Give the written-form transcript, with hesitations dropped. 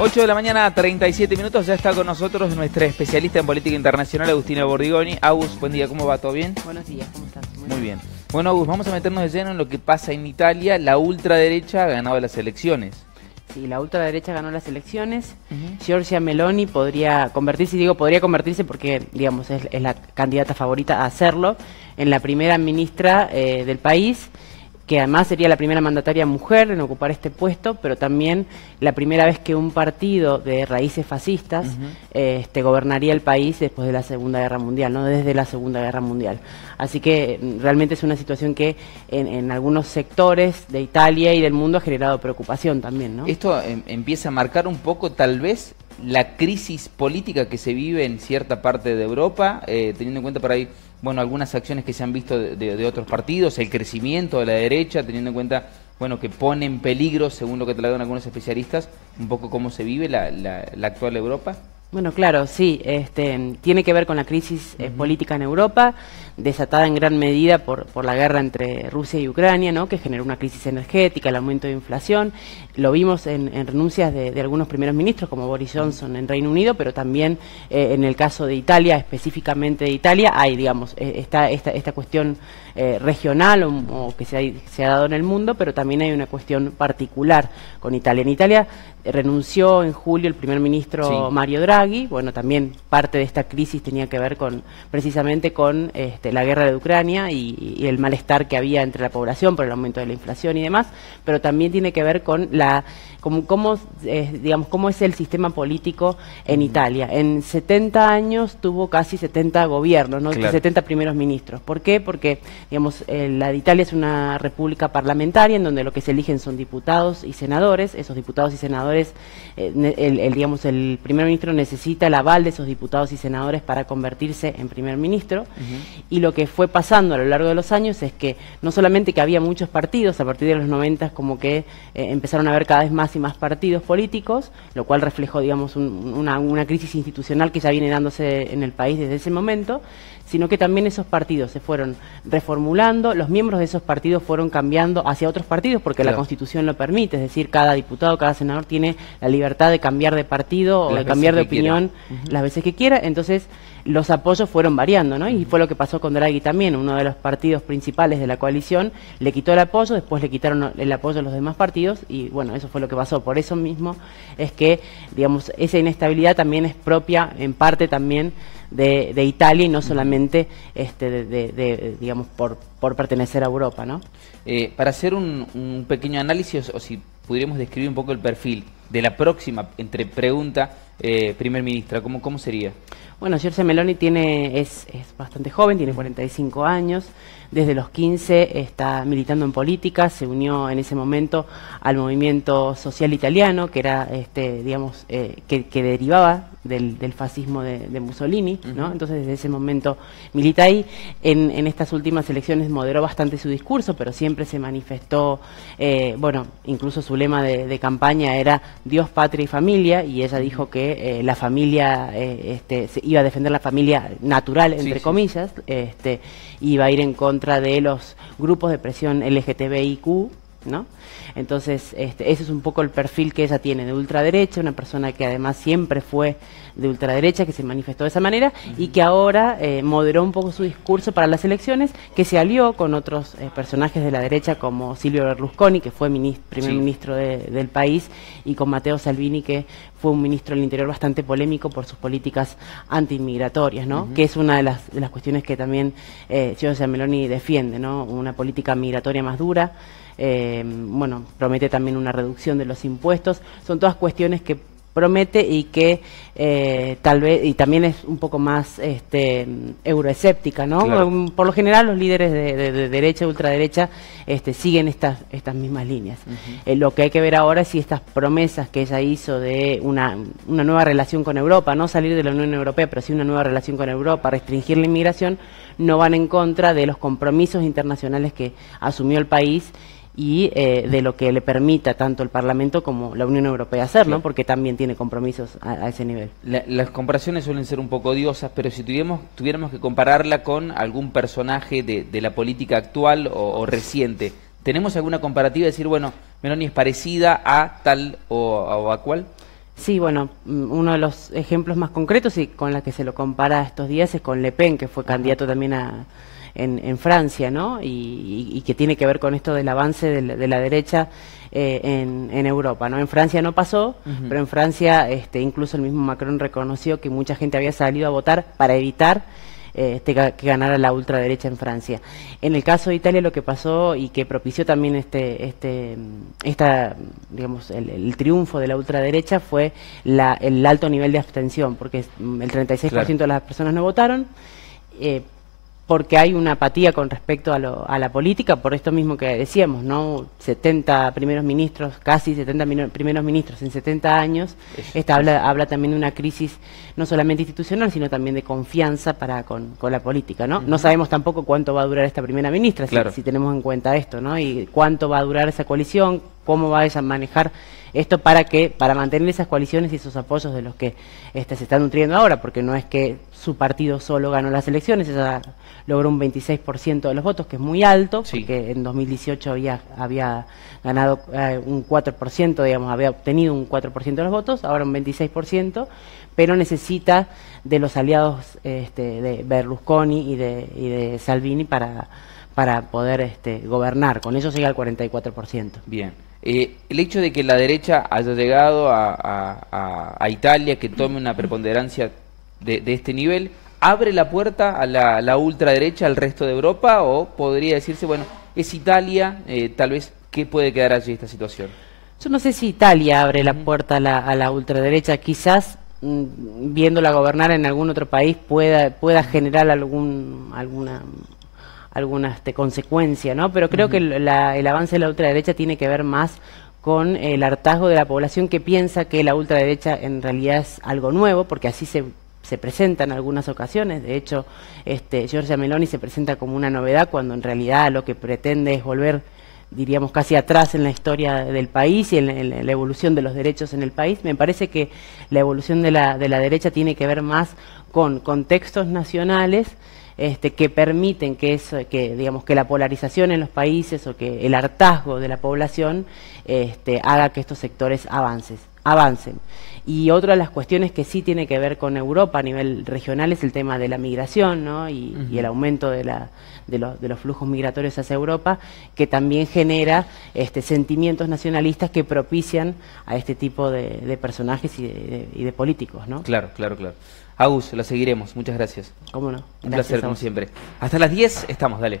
8 de la mañana, 37 minutos, ya está con nosotros nuestra especialista en política internacional, Agustina Bordigoni. Agus, buen día, ¿cómo va? ¿Todo bien? Buenos días, ¿cómo estás? Muy bien. Bueno, Agus, vamos a meternos de lleno en lo que pasa en Italia. La ultraderecha ha ganado las elecciones. Sí, la ultraderecha ganó las elecciones. Giorgia Meloni podría convertirse, y digo podría convertirse porque, digamos, es la candidata favorita a hacerlo, en la primera ministra del país, que además sería la primera mandataria mujer en ocupar este puesto, pero también la primera vez que un partido de raíces fascistas gobernaría el país después de la Segunda Guerra Mundial, no desde la Segunda Guerra Mundial. Así que realmente es una situación que en algunos sectores de Italia y del mundo ha generado preocupación también, ¿no? Esto empieza a marcar un poco, tal vez, la crisis política que se vive en cierta parte de Europa, teniendo en cuenta por ahí, bueno, algunas acciones que se han visto de otros partidos, el crecimiento de la derecha, teniendo en cuenta, bueno, que pone en peligro, según lo que tratan algunos especialistas, un poco cómo se vive la actual Europa. Bueno, claro, sí, tiene que ver con la crisis política en Europa, desatada en gran medida por la guerra entre Rusia y Ucrania, ¿no?, que generó una crisis energética, el aumento de inflación. Lo vimos en renuncias de algunos primeros ministros, como Boris Johnson en Reino Unido, pero también en el caso de Italia, específicamente de Italia, hay, digamos, esta cuestión regional o que se ha dado en el mundo, pero también hay una cuestión particular con Italia. En Italia renunció en julio el primer ministro Mario Draghi. Bueno, también parte de esta crisis tenía que ver precisamente con la guerra de Ucrania y el malestar que había entre la población por el aumento de la inflación y demás, pero también tiene que ver con cómo es el sistema político en Italia. En 70 años tuvo casi 70 gobiernos, ¿no? Claro. 70 primeros ministros. ¿Por qué? Porque, digamos, la de Italia es una república parlamentaria en donde lo que se eligen son diputados y senadores. Esos diputados y senadores, el primer ministro necesita el aval de esos diputados y senadores para convertirse en primer ministro. Y lo que fue pasando a lo largo de los años es que no solamente que había muchos partidos, a partir de los 90 como que empezaron a haber cada vez más y más partidos políticos, lo cual reflejó, digamos, una crisis institucional que ya viene dándose en el país desde ese momento, sino que también esos partidos se fueron reformulando, los miembros de esos partidos fueron cambiando hacia otros partidos porque la Constitución lo permite, es decir, cada diputado, cada senador tiene la libertad de cambiar de partido o de cambiar de opinión las veces que quiera. Entonces los apoyos fueron variando, ¿no? Y fue lo que pasó con Draghi también. Uno de los partidos principales de la coalición le quitó el apoyo, después le quitaron el apoyo a los demás partidos y bueno, eso fue lo que pasó. Por eso mismo es que, digamos, esa inestabilidad también es propia en parte también de Italia y no solamente digamos, por pertenecer a Europa, ¿no? Para hacer un pequeño análisis, o si pudiéramos describir un poco el perfil de la próxima, entre pregunta, primer ministra, ¿cómo sería? Bueno, Giorgia Meloni es bastante joven, tiene 45 años, desde los 15 está militando en política, se unió en ese momento al movimiento social italiano, que era, digamos, que derivaba del fascismo de Mussolini, ¿no? Entonces desde ese momento milita ahí. En estas últimas elecciones moderó bastante su discurso, pero siempre se manifestó, bueno, incluso su lema de campaña era Dios, patria y familia, y ella dijo que la familia, iba a defender la familia natural, entre comillas, iba a ir en contra de los grupos de presión LGTBIQ, ¿no? Entonces, ese es un poco el perfil que ella tiene de ultraderecha, una persona que además siempre fue de ultraderecha, que se manifestó de esa manera y que ahora moderó un poco su discurso para las elecciones, que se alió con otros personajes de la derecha como Silvio Berlusconi, que fue primer ministro del país, y con Matteo Salvini, que fue un ministro del Interior bastante polémico por sus políticas antiinmigratorias, ¿no? Que es una de las cuestiones que también Giorgia Meloni defiende, ¿no? Una política migratoria más dura. Bueno, promete también una reducción de los impuestos. Son todas cuestiones que promete y que tal vez, y también es un poco más euroescéptica, ¿no? Claro. Por lo general los líderes de derecha, ultraderecha, siguen estas mismas líneas. Lo que hay que ver ahora es si estas promesas que ella hizo de una nueva relación con Europa, no salir de la Unión Europea, pero sí una nueva relación con Europa, restringir la inmigración, no van en contra de los compromisos internacionales que asumió el país y de lo que le permita tanto el Parlamento como la Unión Europea hacer, ¿no? Porque también tiene compromisos a ese nivel. Las comparaciones suelen ser un poco odiosas, pero si tuviéramos que compararla con algún personaje de la política actual o reciente, ¿tenemos alguna comparativa de decir, bueno, Meloni es parecida a tal o a cual? Sí, bueno, uno de los ejemplos más concretos y con la que se lo compara estos días es con Le Pen, que fue candidato también en Francia, ¿no? Y que tiene que ver con esto del avance de la derecha en Europa, ¿no? En Francia no pasó, pero en Francia incluso el mismo Macron reconoció que mucha gente había salido a votar para evitar que ganara la ultraderecha en Francia. En el caso de Italia lo que pasó y que propició también digamos, el triunfo de la ultraderecha fue el alto nivel de abstención, porque el 36% de las personas no votaron, porque hay una apatía con respecto a la política, por esto mismo que decíamos, ¿no? 70 primeros ministros, casi 70 primeros ministros en 70 años. Habla también de una crisis no solamente institucional, sino también de confianza con la política, ¿no? No sabemos tampoco cuánto va a durar esta primera ministra, si tenemos en cuenta esto, ¿no? Y cuánto va a durar esa coalición, cómo va a manejar esto para mantener esas coaliciones y esos apoyos de los que se están nutriendo ahora, porque no es que su partido solo ganó las elecciones, ella logró un 26% de los votos, que es muy alto, porque en 2018 había ganado un 4%, digamos, había obtenido un 4% de los votos, ahora un 26%, pero necesita de los aliados de Berlusconi y de Salvini para poder gobernar. Con ellos llega al 44%. Bien. El hecho de que la derecha haya llegado a Italia, que tome una preponderancia de este nivel, ¿abre la puerta a la ultraderecha al resto de Europa? ¿O podría decirse, bueno, es Italia, tal vez, ¿qué puede quedar allí esta situación? Yo no sé si Italia abre la puerta a la ultraderecha, quizás viéndola gobernar en algún otro país pueda generar alguna consecuencia, ¿no? Pero creo que el avance de la ultraderecha tiene que ver más con el hartazgo de la población que piensa que la ultraderecha en realidad es algo nuevo, porque así se presenta en algunas ocasiones. De hecho, Giorgia Meloni se presenta como una novedad cuando en realidad lo que pretende es volver, diríamos, casi atrás en la historia del país y en la evolución de los derechos en el país. Me parece que la evolución de la derecha tiene que ver más con contextos nacionales que permiten que la polarización en los países o que el hartazgo de la población haga que estos sectores avancen. Y otra de las cuestiones que sí tiene que ver con Europa a nivel regional es el tema de la migración, ¿no? y el aumento de los flujos migratorios hacia Europa, que también genera sentimientos nacionalistas que propician a este tipo de personajes y de políticos, ¿no? Claro. Agus, la seguiremos. Muchas gracias. ¿Cómo no? Un placer, como siempre. Hasta las 10 estamos, dale.